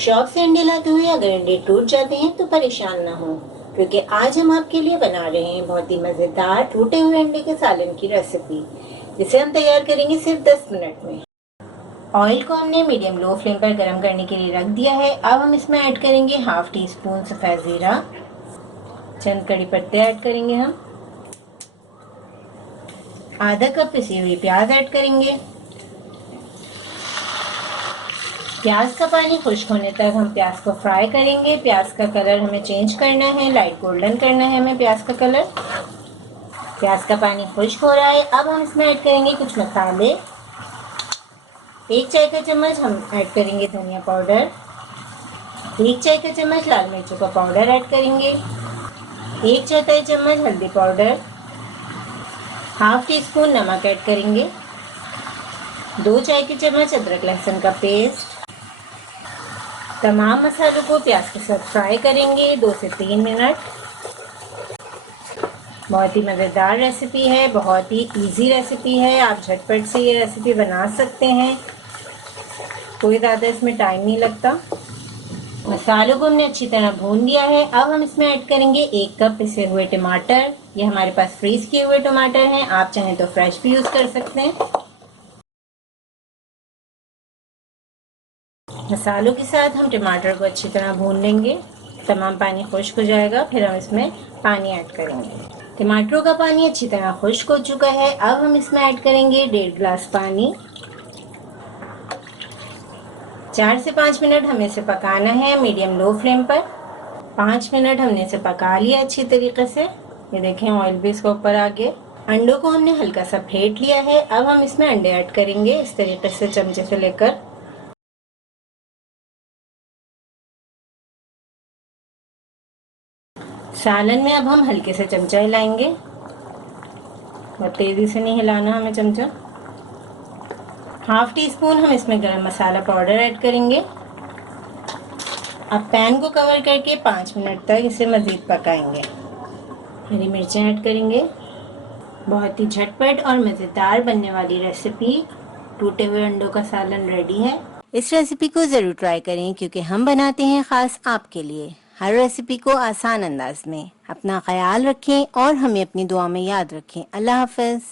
शौक से अंडे लाते हुए अगर अंडे टूट जाते हैं तो परेशान ना हो, क्योंकि आज हम आपके लिए बना रहे हैं बहुत ही मजेदार टूटे हुए अंडे के सालन की रेसिपी, जिसे हम तैयार करेंगे सिर्फ 10 मिनट में। ऑयल को हमने मीडियम लो फ्लेम पर गर्म करने के लिए रख दिया है। अब हम इसमें ऐड करेंगे हाफ टी स्पून सफेद जीरा, चंद कड़ी पत्ते ऐड करेंगे हम, आधा कप पिसी हुई प्याज ऐड करेंगे। प्याज का पानी खुश्क होने तक हम प्याज को फ्राई करेंगे। प्याज का कलर हमें चेंज करना है, लाइट गोल्डन करना है हमें प्याज का कलर। प्याज का पानी खुश्क हो रहा है। अब हम इसमें ऐड करेंगे कुछ मसाले। 1 चाय का चम्मच हम ऐड करेंगे धनिया पाउडर, 1 चाय का चम्मच लाल मिर्चों का पाउडर ऐड करेंगे, 1/4 चम्मच हल्दी पाउडर, हाफ टी स्पून नमक ऐड करेंगे, 2 चाय के चम्मच अदरक लहसुन का पेस्ट। तमाम मसालों को प्याज के साथ फ्राई करेंगे 2 से 3 मिनट। बहुत ही मज़ेदार रेसिपी है, बहुत ही इजी रेसिपी है। आप झटपट से ये रेसिपी बना सकते हैं, कोई ज़्यादा इसमें टाइम नहीं लगता। मसालों को हमने अच्छी तरह भून लिया है। अब हम इसमें ऐड करेंगे 1 कप पिसे हुए टमाटर। ये हमारे पास फ्रीज किए हुए टमाटर हैं, आप चाहें तो फ्रेश भी यूज़ कर सकते हैं। मसालों के साथ हम टमाटर को अच्छी तरह भून लेंगे, तमाम पानी खुश्क हो जाएगा, फिर हम इसमें पानी ऐड करेंगे। टमाटरों का पानी अच्छी तरह खुश्क हो चुका है। अब हम इसमें ऐड करेंगे 1.5 गिलास पानी। 4 से 5 मिनट हमें इसे पकाना है मीडियम लो फ्लेम पर। 5 मिनट हमने इसे पका लिया अच्छी तरीके से। ये देखें ऑयल भी इसके ऊपर आ गया। अंडों को हमने हल्का सा फेंट लिया है। अब हम इसमें अंडे ऐड करेंगे इस तरीके से चमचे से लेकर। सालन में अब हम हल्के से चमचा हिलाएंगे, बहुत तेजी से नहीं हिलाना हमें चमचा। हाफ टी स्पून हम इसमें गरम मसाला पाउडर ऐड करेंगे। अब पैन को कवर करके 5 मिनट तक इसे मज़ीद पकाएंगे। हरी मिर्चें ऐड करेंगे। बहुत ही झटपट और मज़ेदार बनने वाली रेसिपी टूटे हुए अंडों का सालन रेडी है। इस रेसिपी को ज़रूर ट्राई करें, क्योंकि हम बनाते हैं ख़ास आपके लिए हर रेसिपी को आसान अंदाज में। अपना ख्याल रखें और हमें अपनी दुआ में याद रखें। अल्लाह हाफ़िज़।